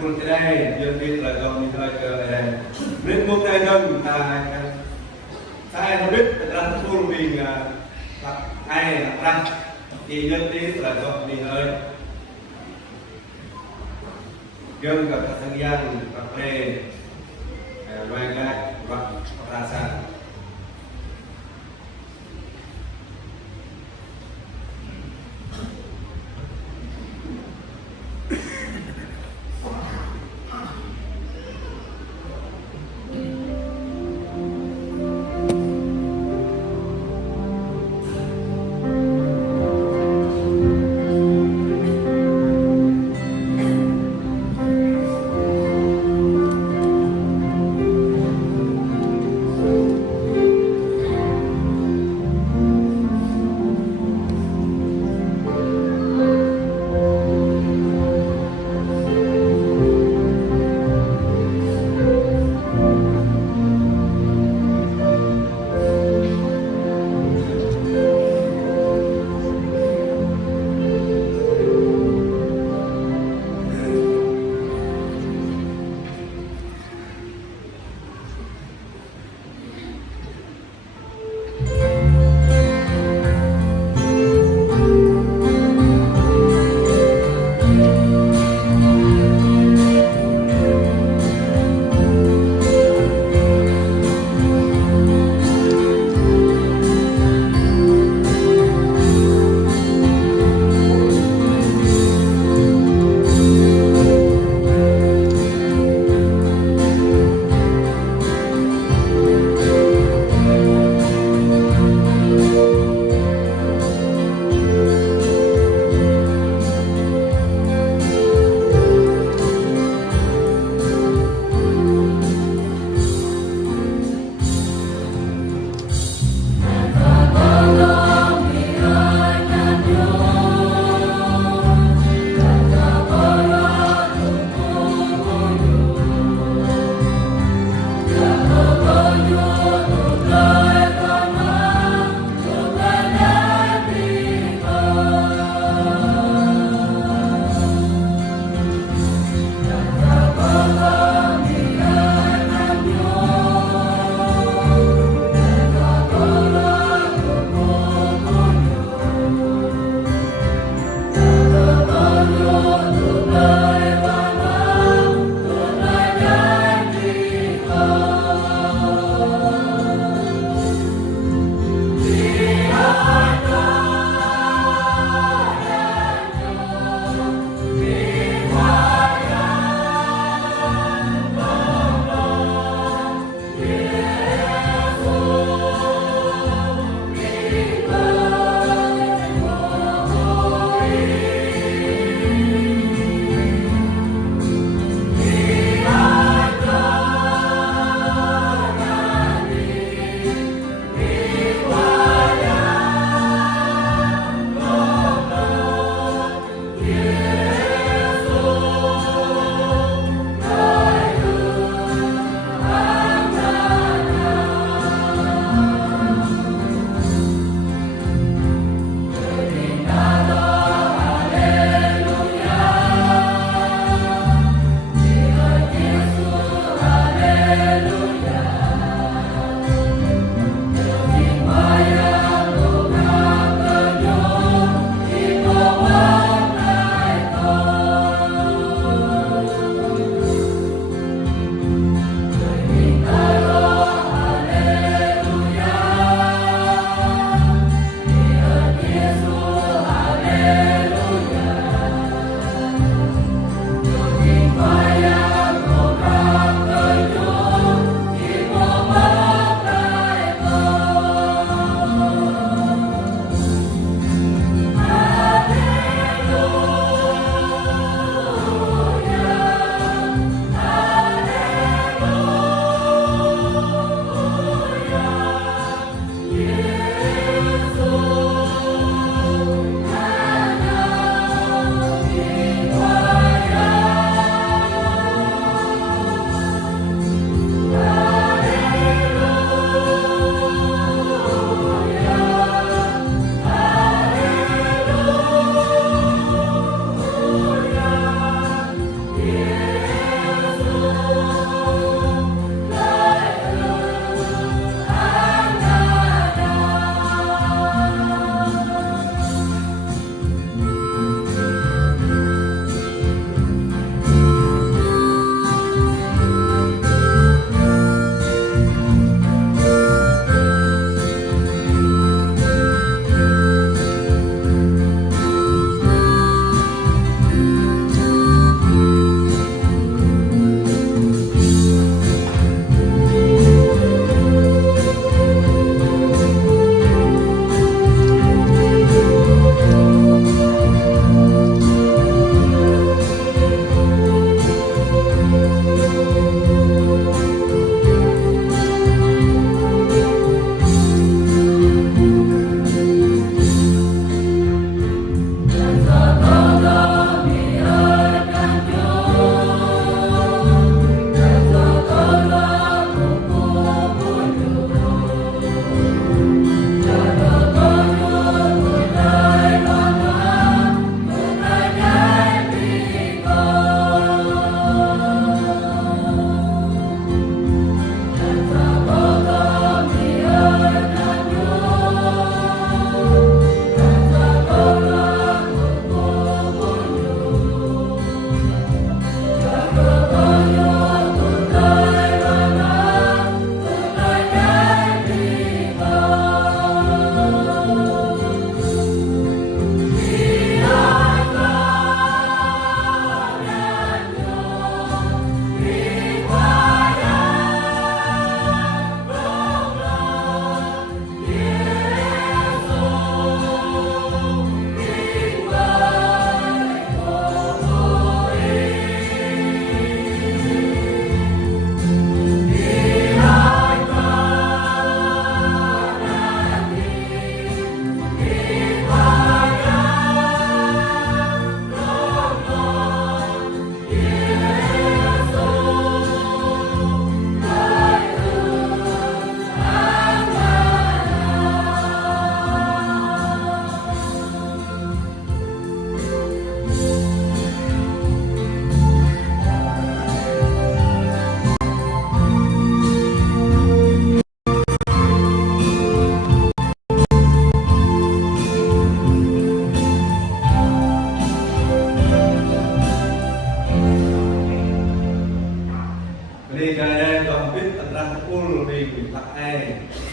คุณจะได้ยืนดีแต่ก็มีอะไรเจออะไรเรื่องพวกได้ก็ตายใช่ทำริบรัฐทุนวิ่งไอ้รัฐที่ยืนดีแต่ก็มีอะไรยืนกับทั้งยันกับเพลงรายได้วัดราชา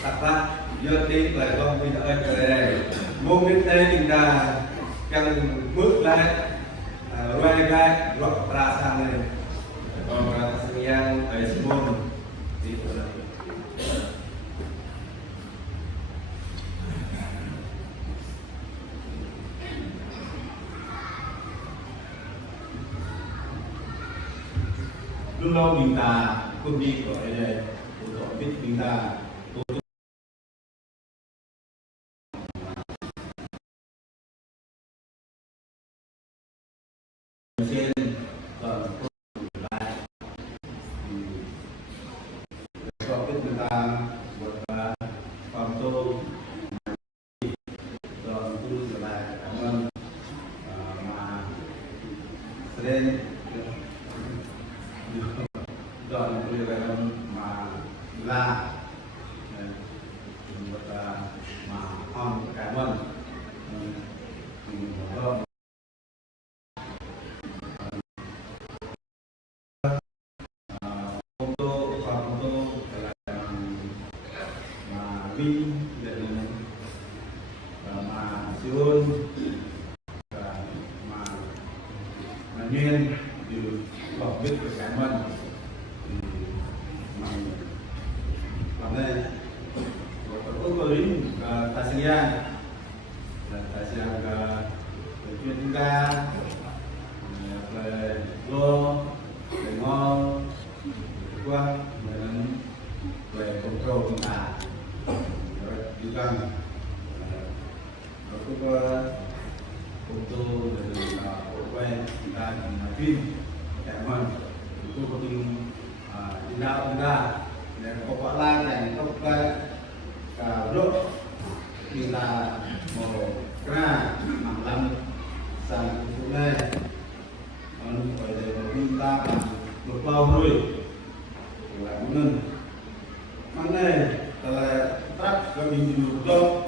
Sapa giờ đi lại con bây giờ ở đây môn đến đây chúng ta cần bước lại quay lại gọi ra sang này còn yang ở môn thì lúc lâu mình ta công ty của đây của tổ biết mình ta trên còn lại có biết người ta một phòng tô còn tôi trở lại cảm ơn mà lên chọn người đàn ông mà là một mà hòn cảm ơn Vinh mà Seoul mà Nguyên thì học biết được cảm ơn mà làm đây có tới ASEAN chuyên chúng ta về lô về ngon qua về control chúng ta đi rằng nó cũng có ô tô rồi ô quay chúng ta làm phim cảm ơn tôi có tin đi đạo chúng ta để có quả la này có cả rốt thì là một ra bằng lăm sang chỗ đây còn phải để chúng ta làm một bao nuôi là ngân mang này là tắt cái mình dùng đâu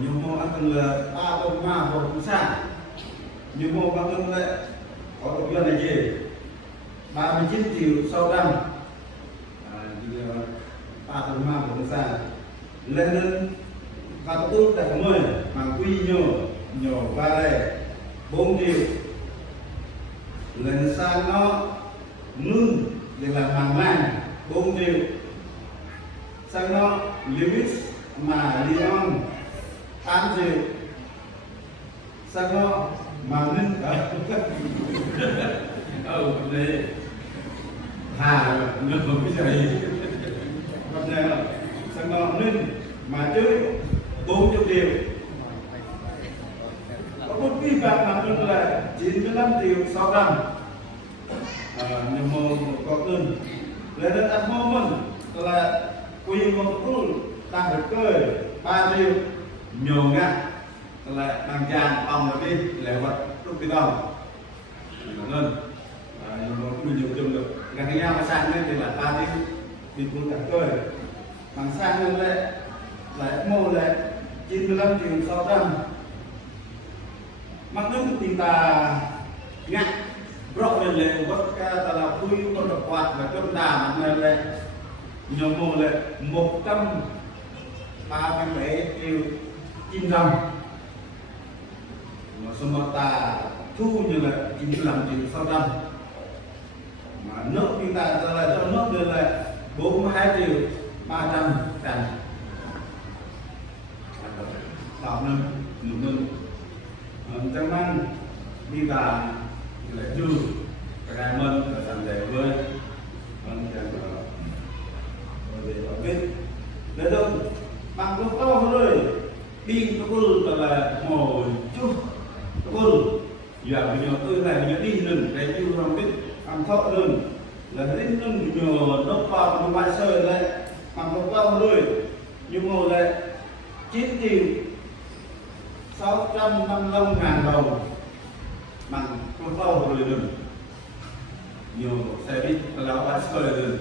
nhưng mà ăn là ba con ma hoặc cũng xa nhưng mà ăn lại có được lần này gì 39 triệu sau năm ba con ma hoặc cũng xa lên và tôi tại có người mà quy nhỏ qua đây 4 triệu lên sang nó nương để làm hàng mang 4 triệu sang nó limit mà Leon 8 triệu sang nó mà nên đây hà nó không biết gì còn này sang nó nên mà chơi 40 triệu có một vi phạm mà được là 95 triệu 600 nhưng mà có cơn lấy đến at moment là quy một cú đang được cười 3 triệu nhiều ngã là bằng tràn ông là đi lệ vật lúc đi đâu nên nhưng mà cũng nhiều chừng được ngày cái nhau mà sang lên thì là 3 triệu thì cũng cả cười bằng sang lên lại mô lại 95 triệu 600 mặc dù thì ta ngã rõ lên lệ bất ca ta là quy con độc quạt và cơm đà mà lệ nhiều mô lệ 137 triệu 900 mà số mà ta thu như là 95 triệu 600 mà nước chúng ta ra lại cho nước lên là 42 triệu 300 trần tạo nên một nâng trong ăn đi vào lại chưa cái đại mân là sản đề với để họ biết để đâu bằng lúc đó rồi đi nó có là ngồi chút nó giờ bây giờ tôi này bây giờ đi đừng để chưa không biết ăn thọ đừng là đến đừng nhờ nó vào nó bãi sơi đây bằng lúc đó rồi nhưng ngồi đây 9 triệu 655.000 đồng bằng con tàu rồi đừng nhiều xe buýt là bãi sơi đừng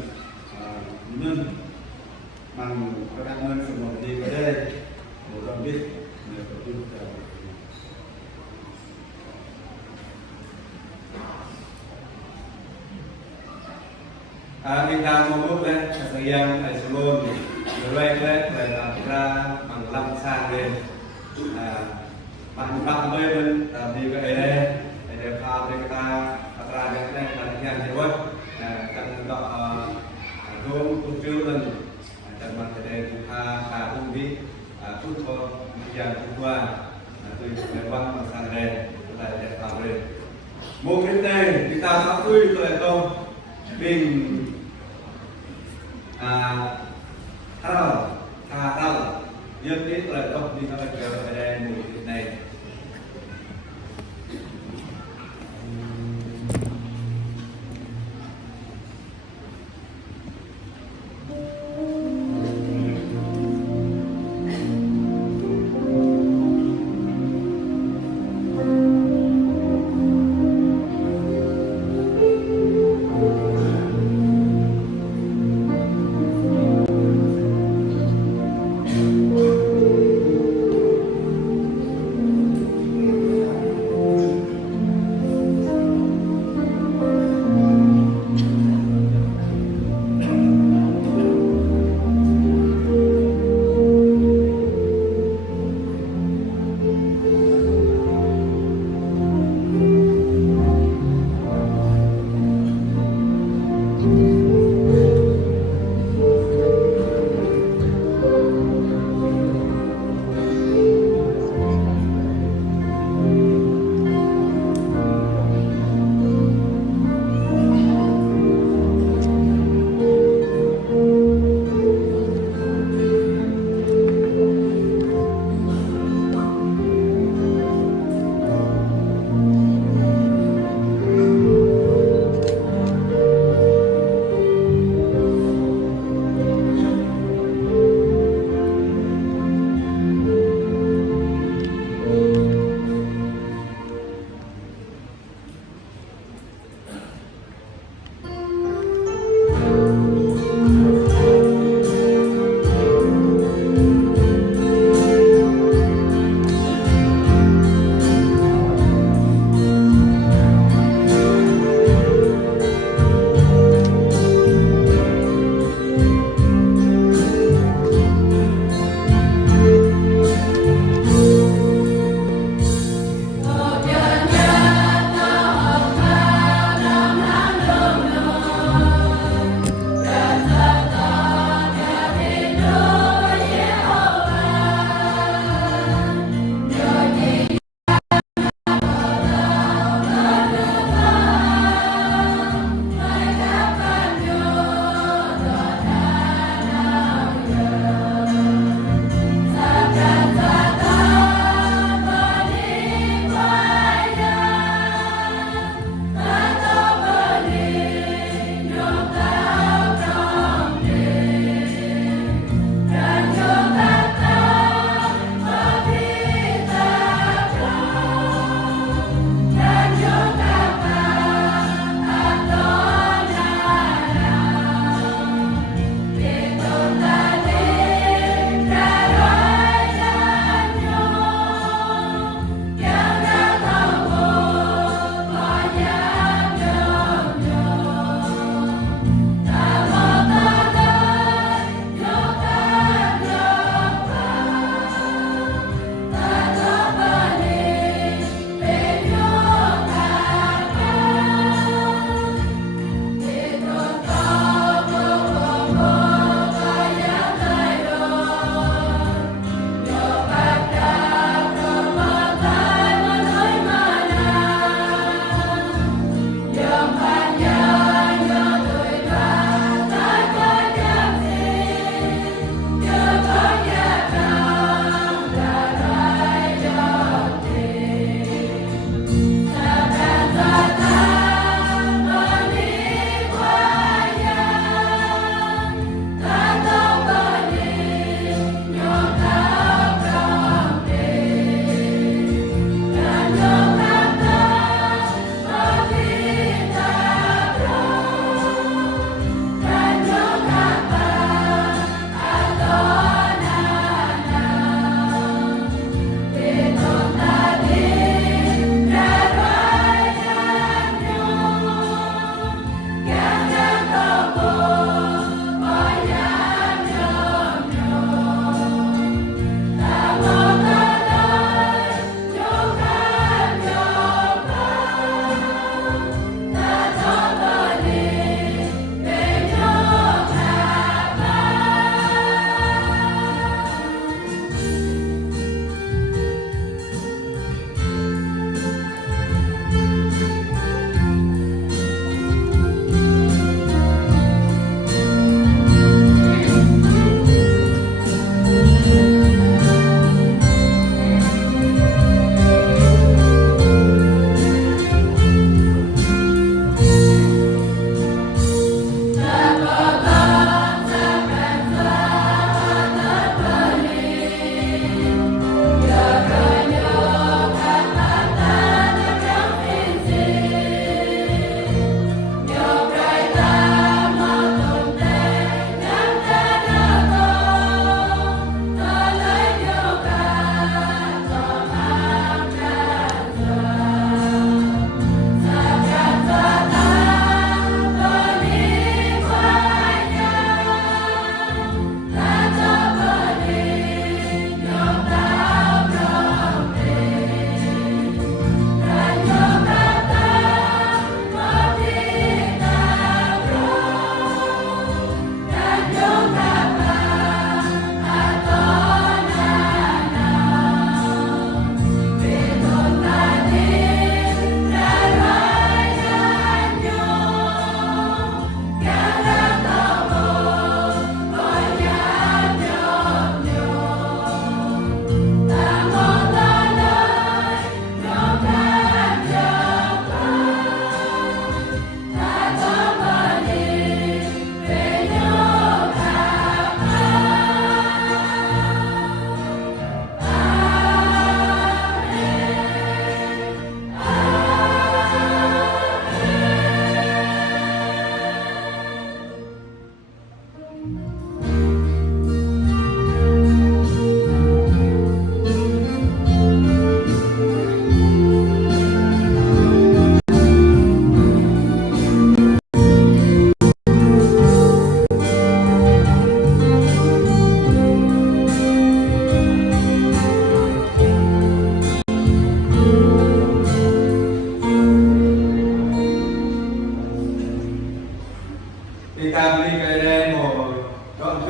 nên bằng các bạn ơi sự một gì ở đây một đồng biết người tổ chức kita mau lên yang này luôn rồi lên là ra bằng lâm sang lên bằng bằng bên đi cái đây để pha để ta ra cái này là yang gì vậy cần có luôn cũng chưa lên cần mình để pha cũng biết chút thôi yang qua từ cái băng bằng sang đây lại để pha lên một cái này kita akui kalau bing kalau dân biết là không đi nói về ở đây mùi thịt này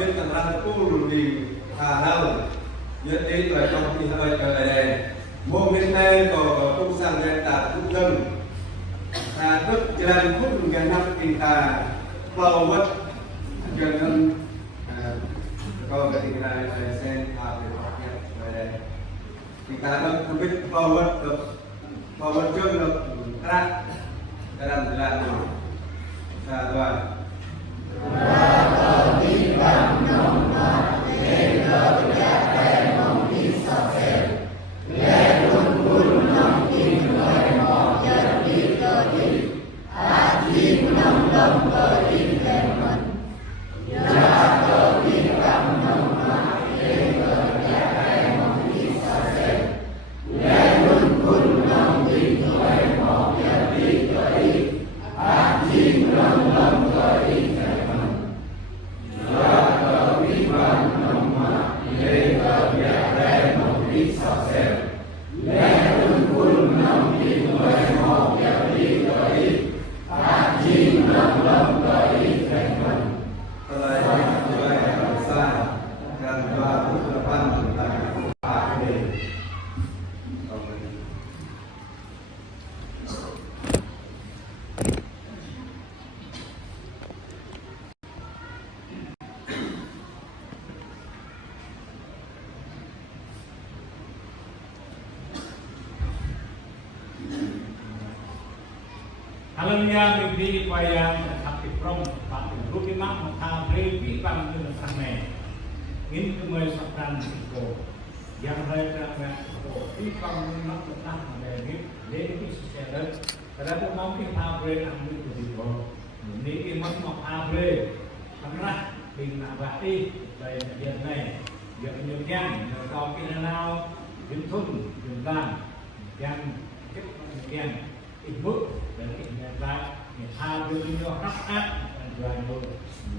biết rằng là tu vì thả đâu nhất trí là trong khi hơi trời đèn mua bên đây có tu sang cái tạ tu dân ta rất chân phút cái năm kinh ta bao mất chân thân có cái tình này xem thả về học nhé về đây kinh ta không biết bao mất được bao mất trước được ra ta làm là nào ta qua Haleluya, mimpi wayang hati prom, pak rupi mak mata repi bang dengan sanai. In kemai sakran itu, yang mereka berko, di bang nak tetap menjadi dewi sejalan. Karena tu mungkin abre ambil di bawah. Ini iman mak abre, karena bina bati dari dia naik, dia penyucian, kau kena nau, bintun, bintan, yang kemudian ibu dan ingat ni hadir ni orang tak jual bulu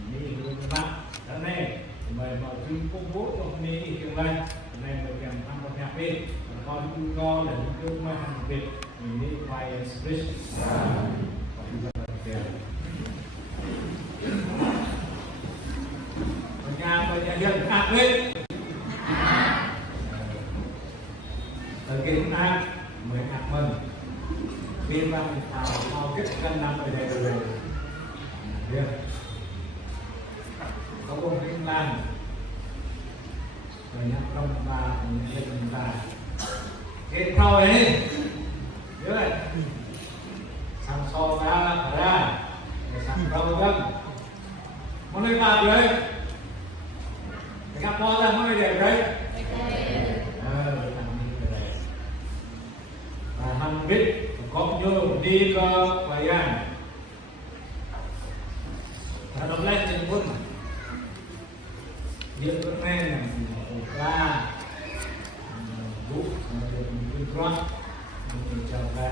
ni rumah dan ni mau jumpa bulu ni ikhlas ni macam apa nyapit kalau juga dan itu macam bit ini fire space Mengapa dia takut? Bagaimana mereka biên văn thảo kết cân năm ở đây rồi được có bộ kinh lan rồi nhắc trong ba những chúng ta kết thâu đấy nhớ lại sang so ra sang rau gân muốn lấy ba đấy gặp po ra mới để đấy hàng biết có nhiều đi có bayan kalau lain je pun dia pernah ukra bu ukra mencoba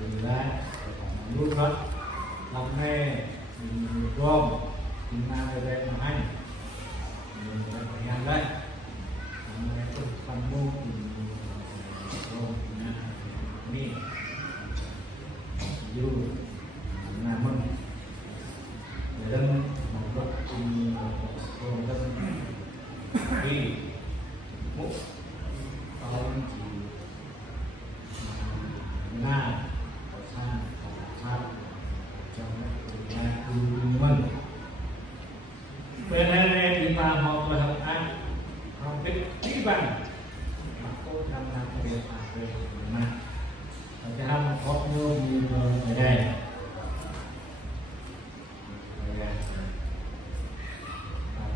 bulan bulan lama gom dimana ada main yang lain itu kamu ni you namun dalam membuat ini program di mu tahun di na pesan pesan jangan kuman benar-benar kita mau melakukan profit riban aku karena kerja mana Jangan kokno di badan.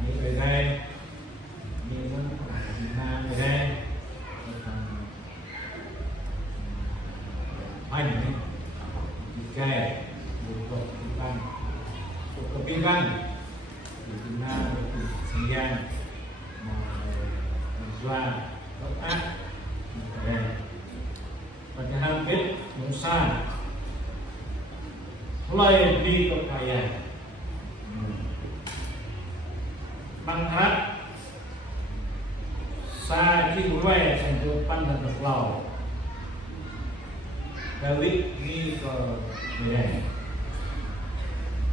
Ini badan, ini pun mana badan. Mana ni? Jika untuk pinggan, di mana sekian, menjual, kotak, badan. Pada hampir Musa mulai di kekayaan manghat sa chi mulai sampai pandang terlalu David ni ke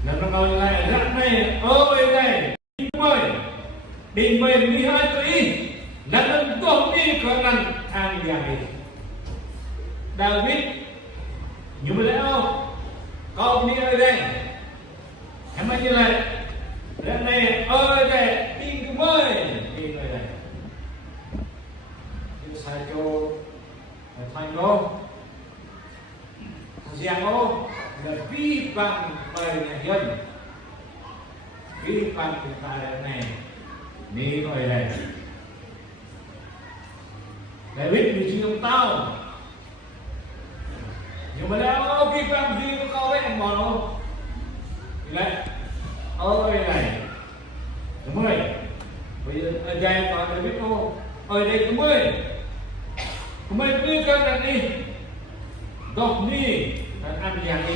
dan kalau lain rak ni oh ini Di lihat ini dan untuk ini kerana anjay. David nhưng lẽo con đi ở đây em anh như này lần này ơi đây đi cái mới đi ở đây đi sai cho thành đô giang đô là vi phạm về nhà dân vi phạm cái tài này đi ở đây David đi chiêu tao nhưng mà lẽo vi phạm gì có câu đấy mà đâu lại ơi này đúng rồi bây giờ ở đây còn phải biết ô ở đây cũng mới đi các bạn đi đọc đi các ăn nhạc đi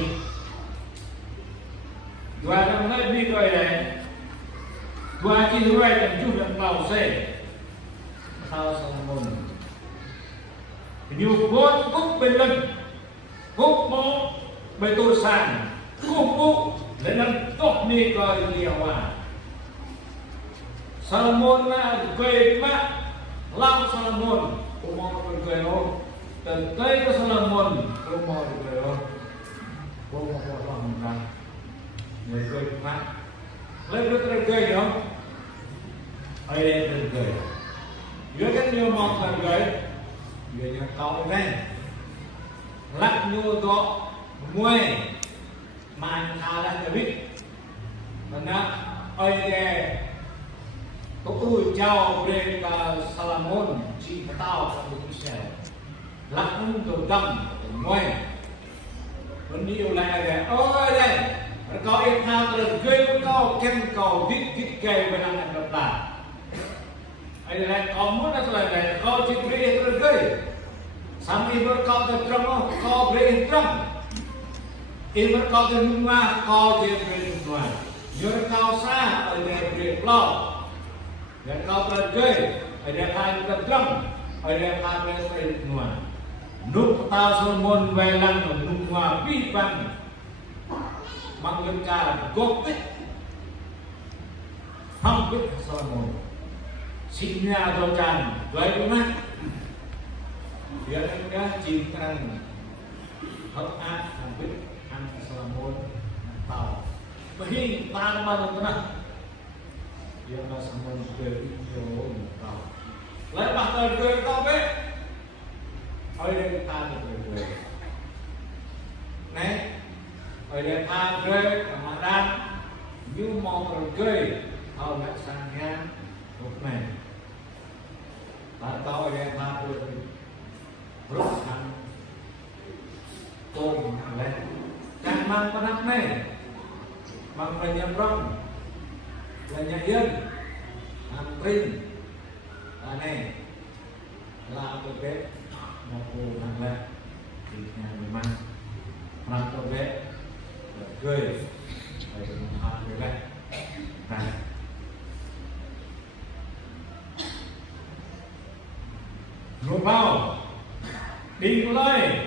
và trong nơi đi rồi này và chỉ rồi cần chút được màu xe sao môn nhiều con cúc bên lưng cúc mô bên tôi sàn cúc cúc để nó tốt đi coi nhiều à Salomon là về mà lao Salomon cũng mong được về không từ tới cái Salomon cũng mong được về không cũng mong lòng rằng người cười mà lấy được cười không ai đây được cười dưới cái nhiều mong là cười dưới những câu này lắc như có muối mà thà làจะbiết mình á ơi kìa có tôi chào về là Salomon chỉ tao trong một cái xe lắc nó từ đâm muối mình đi lại kìa ơi đây có yên tham là gây cao kem cầu vít kề bên anh đập đà ai đây có muốn là này có chỉ biết rồi gây sampai berkau terang kau beri terang ini berkau terima kau beri terang jurus kau sah ada beri pelau dan kau terjadi ada hal terang ada hal beri terang nuk tahu Solomon welang nungwa pipan menggencar gopit hampir Solomon sinya dojan bagaimana dia kan cinta hợp ác làm biết ăn Solomon tàu và khi ta mà được cái dia là Solomon về yêu tàu lấy mặt trời cười tao biết ở đây ta được cười này ở đây ta cười mà đang như mong rồi cười họ lại sang ngang lúc này ta tao ở đây ta cười rất thành tôn lên càng mang con ác này bằng là nhà rong là nhà dân làm trinh là này là tôi biết một cô thằng lên thì nhà người mang làm tôi biết là cười để mình học được đấy này rồi vào đi mulai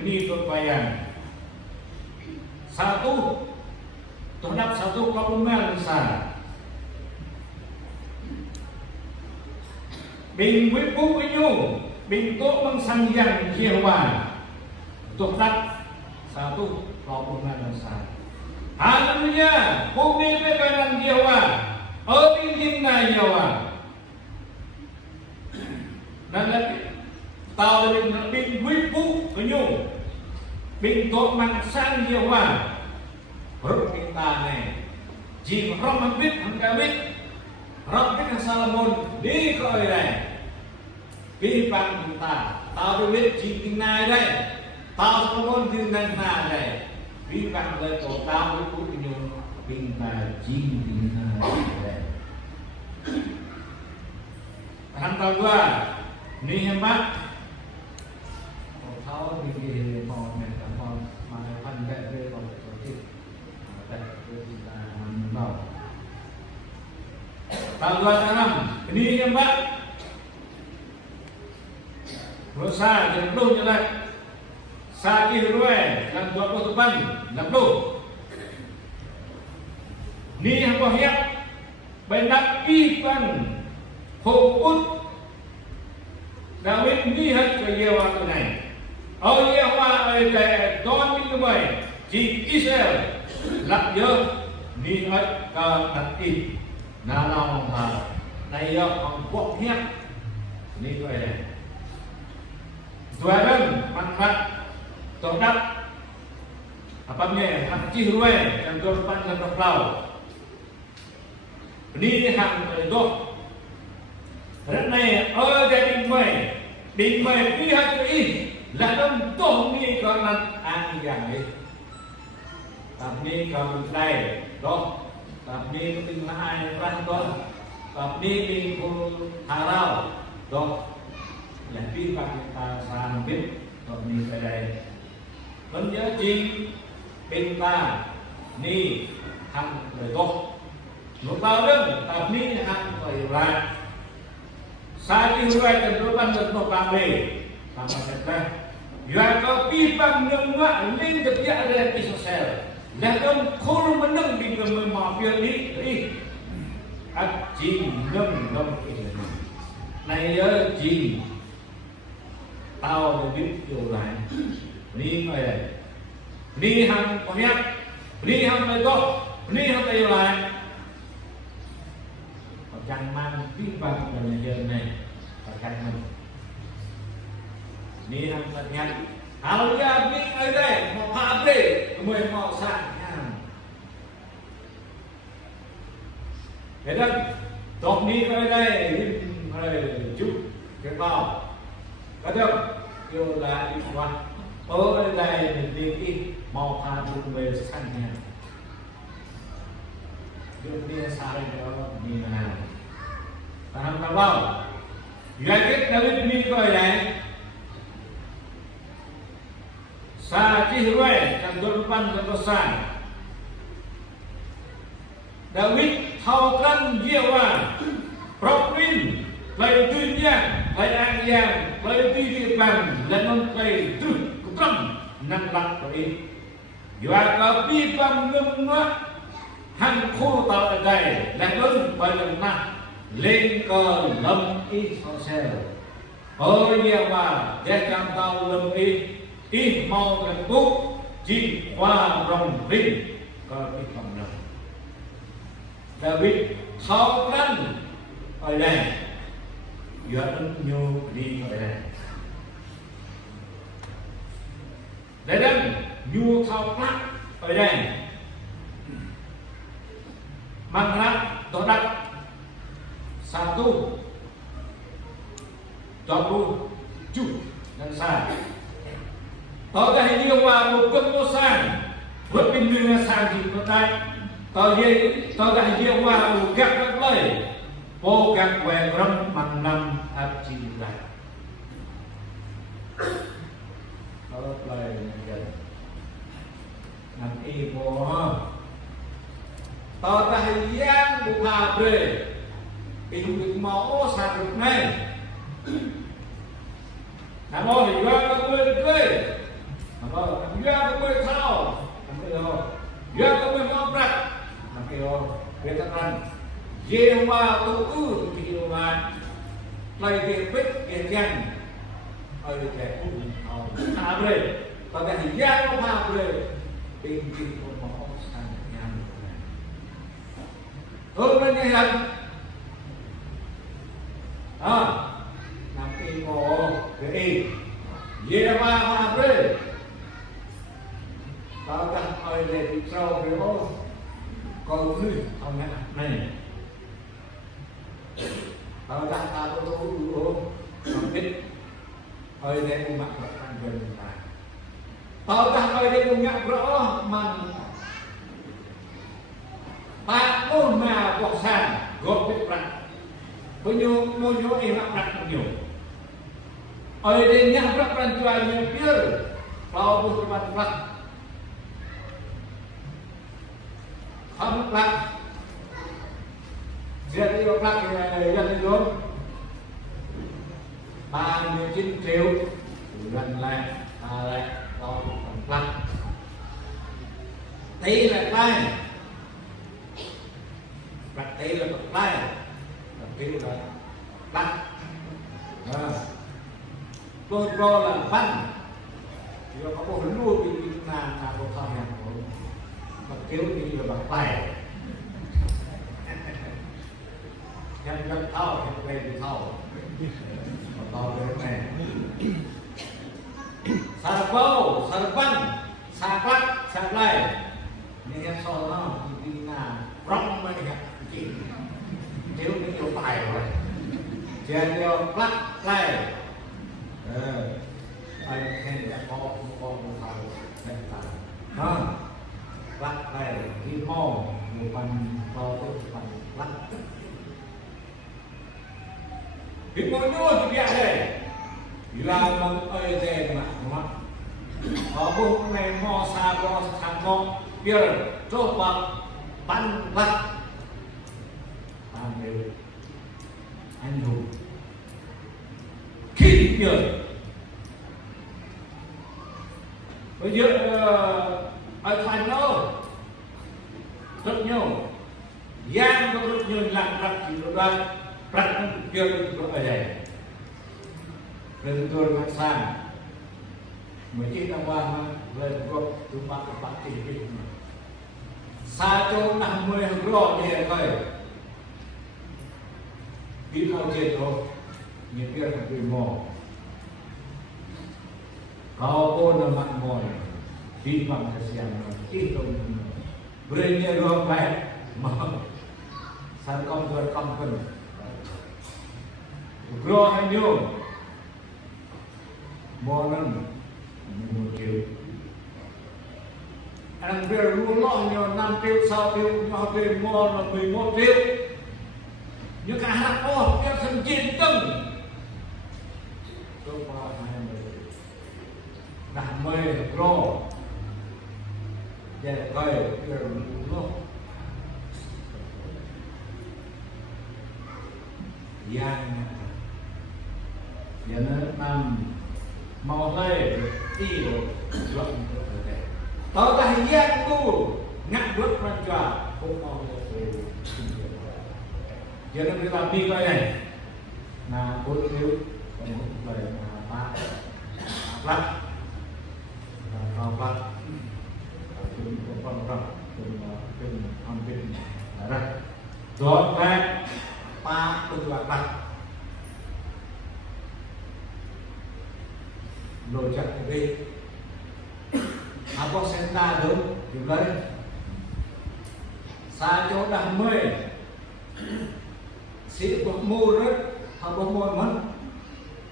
ini berbayang satu terhadap satu kabupaten besar bình với phú với nhu bình tốt bằng sang yang Jehovah terhadap satu kabupaten besar haleluya bumi bebanan Jehovah ở bên này Jehovah dan lagi tao là bình quý phú với nhu bình tốt bằng sang nhiều hòa rất bình ta này chỉ có không biết không cả biết rất biết Salomon đi coi này vi phạm chúng ta tao được biết chỉ tiếng này đây tao Salomon tiếng này đây vi phạm lời tổ tao với phú với nhu bình ta chỉ tiếng này đây thằng tao qua ni hebatเขาดีๆมองในสังคมมาพันแบบด้วยความสุขที่แต่ด้วยจิตใจมันเบาtanggal 6 ini ya Mbak berusaha dan belum jalan sakit ruwe dan 20 tepan dan belum ni yang bohyak banyak ikan hukut David ni hat ke Yewa tunai. Oh Yewa ada don ni mai ji Israel lak yo ni hat ka tati na lao ha nay yo ông quốc hiệp ni vậy này. Tuaran manfaat todat apanya hak cihruwe yang dorpan dan berplau. Ni hang doh. Rất này ở đây định mày pihak ini là đông toh ni còn là ăn dạng ấy. Tập ni còn đây đó. Tập ni có tin là ai văn đó. Tập ni mình cũng thả rau đó. Là phi bằng ta sang biết tập ni ở đây. Vẫn nhớ chi bên ta ni hằng đời tốt. Lúc nào đó tập ni hằng đời ra. Saat ini saya tentukan untuk kami, sama saja. Ya kau pipang nengak lin ketia ada episode. Lalu kau menang di dalam mafia ini, aji nem ini. Naya ji tahu lebih jualan. Ni apa? Ni ham banyak, ni ham betul, ni ham jualan. Jangan mang pipang dengan dia ni. Pakai ni yang terlihat. Kalau dia ni ada mau pabrik, kemudian mau sang. Jadi, dok ni ada chút cái bao. Kadang dia dah ikhwan. Oh ada ni mau pabrik kemudian sang. Dia sarai dia ni mana. Paham tak bang? Yakit David ni kau ini. Sa cihruai dan dorpan terpesan. David thaukan jiwa, proprin, lay dunia, lay angian, lay didipan, dan lay tu kutram nampak koi. Jua kau pipam ngemah, hang khu tàu đây, lại đơn bởi lần nào. Lên cờ lâm ý sao xe ôi nhiều mà để chăm tao lâm ý mau gần cúc chỉ qua rồng vinh có cái phòng nào David thao răn ở đây giữa đất nhu đi ở đây để đất nhu thao răn ở đây mang răn tổ đất 1, 27 dan sah. Taudah dia wa mukemosan buat pindah sang di kota. Taudah dia wa gak lay. Po gak we ram manam abjillah. Kalau lay ya. Nanti po. Taudah yang buka bre. Hidup mau satu này, làm ơi thì ra các ngươi cười, làm ra các ngươi thao, làm cái đó, ra các ngươi ngọc rạch, làm cái đó, về tất cả, dễ mà tu thì điều mà, lại việc biết việc chẳng, ở cái cũng à rồi, còn cái gì ra nó mà rồi, bình bình của họ sang nhà thôi bên này là nanti mau ke dia mah bre kalau dah oleh ditrau bro kau ni ông này kalau dah tahu dulu sampai oleh umat akan berubah kalau dah oleh umat bro man tak pun ma bosan gopit pran punya mojo emak nak punya. Oleh dia nak perantuannya biar kalau bermanfaat. Hamlat. Jadi hamlat yang itu. Ban như chín triệu lần lại lại đó hamlat. Tí là tay. Bắt tế là bậc lai bậc kêu là lắc tôi pro là văn thì có bộ lưu bị là bộ thọ hẹn của bậc kêu thì là bậc tài hẹn gặp thao hẹn về thì thao tao về này sa bao sa văn sa lắc sa laiนี่ครับโซนเนาะจริงๆนะร้องไม่ครับจริงเดี๋ยวนี้เราตายเลยเดี๋ยวพลักไล่ไปแค่จะพอเราแค่ตายพลักไล่ที่ห้องหมู่บ้านเราต้องทำพลักพี่บอยนู้นที่อะไรเวลามันเจ๊มาพอพวกในมอซาบอสทางมอbiar coba pantat panggil anjung kiri bây giờ ở thành đâu rất nhiều giang có rất nhiều làm rất nhiều đoạn rất nhiều ở đây nên tôi nói sang mới chỉ năm qua về cuộc chúng ta có phát triển xa chỗ 50 hàng rõ thì thôi khi thao chết rồi những cái là người mò kau pun nama mồi khi bằng cái xem khi tôi bên nhà ruộng vậy mà san công vượt công cần rõ hay nhiều mò nâng một triệu anh về luôn lo nhiều 5 triệu 6 triệu nhỏ về mua là 11 triệu nhưng cả hạt ô em thân chiến tầng tôi qua 20 đàn mê rô để coi về luôn giang giờ nó nằm màu lê đi rồi luận tao ta hiang tu ngắt bước ra cho không mong giờ nó đi làm đi coi này là bốn thiếu còn một lời là ba lắc vào lắc từng con rồng từng con tin là ra rồi ba ba từng là lắc rồi chặt đi apa senta tu juga sa chỗ 50 sĩ bậc mô rất học bậc mô mất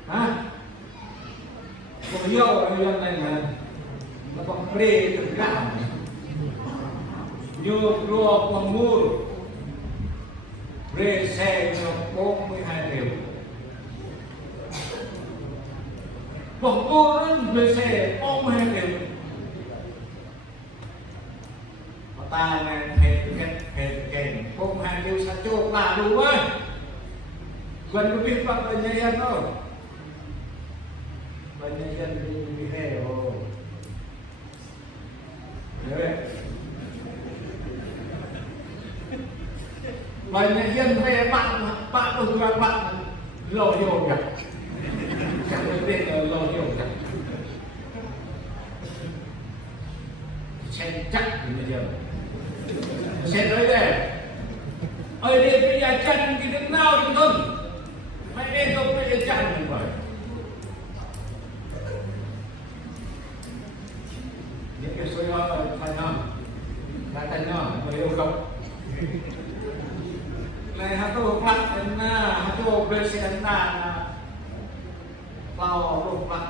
hả bậc yêu ở đây này mà nó bậc pre được làm như rùa bậc mô pre xe cho 42 triệu bậc mô rất pre xe 42 triệu ta này hẹn kèm không hai điều sa chô là đủ ơi gần có biết bằng là nhân dân thôi và nhân dân đi hè rồi và nhân dân về bạn được là bạn lo hiểu nhỉ chẳng biết lo hiểu nhỉ xem chắc thì nhân dân sẽ nói đây ở đây bây giờ chân thì đứng nào thì không mày nên không bây giờ chân như vậy những cái số đó phải không là thành nó mới yêu không này hạt tô plak đến hạt tô bê xe đến vào đồ plak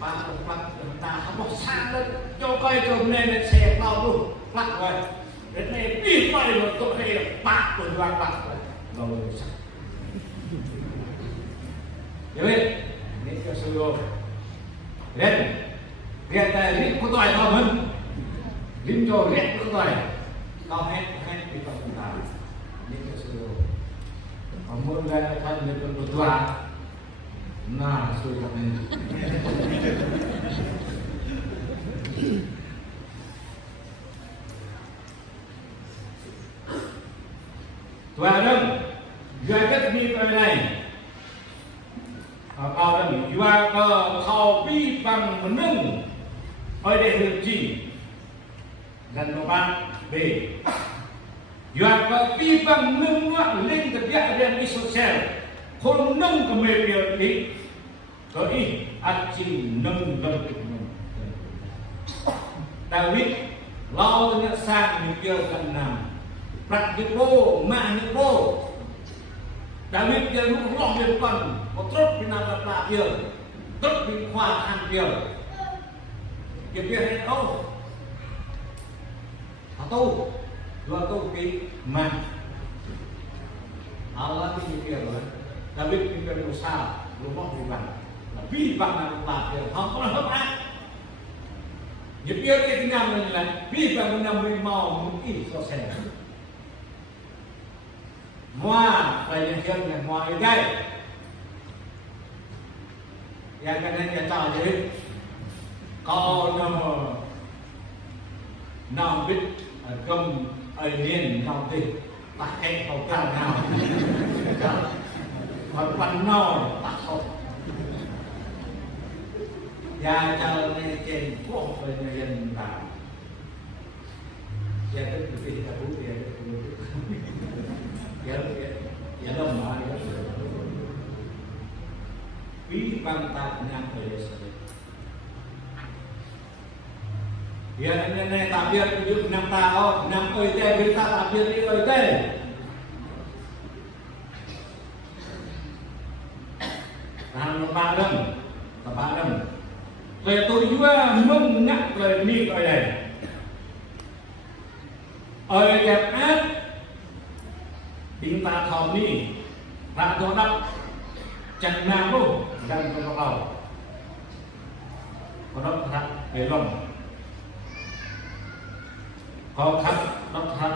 ba đồ plak ta không có sang lên cho coi chồng nên là xe vào đồ plak rồi đến này đi quay một chỗ này là bạc của đoàn bạc rồi sao hiểu biết nên cho sư đồ lên hiện tại lính có toại không hơn lính cho liệt có toại tao hết thì còn chúng ta nên cho sư đồ còn muốn ra thân nên con một toại na sư thật nên Và đừng Dua kết mi cái này Kalau đừng Dua ke kau pi bằng menung Ở đây được gì Dan keempat B Dua ke pi bằng menung Linh kejadian di sosial Kon nâng ke media di Có ý Aci nâng đâm kịch nâng David Lau dengan sang dipikirkan nam Praktipo, maknipo David dia lupa dia depan Terus binatang dia Terus binatang dia Dia biar tahu Atau Dua tahu ke man Allah ini pikir David pikir usaha Lupa bukan Tapi bang dia Hampir Dia biar dia tinggal dengan Bi bang menambah mau mungkin selesai Mua phải nhận chân là mua ở đây Và cái này cho gì Có nó biết công ở miền trong thì Tạc cách khẩu càng nào Còn phần nó tạc khẩu Và cho nên trên quốc về người dân vào Và tức là vì ta bú tiền Ya dong lah ya. Pi pantat nyam Yesus. Ya nenek tabir 76 tahun, 6 oite berita tabir di oite. Tahan kepadam. Rồi tôi juga mừng nhắc lời mi ở đây. Ở đẹp ác Chúng ta thòm đi Bạn cho đắp Chẳng nào đâu Đang có đầu Có đắp thật Để lòng Có thật Đắp thật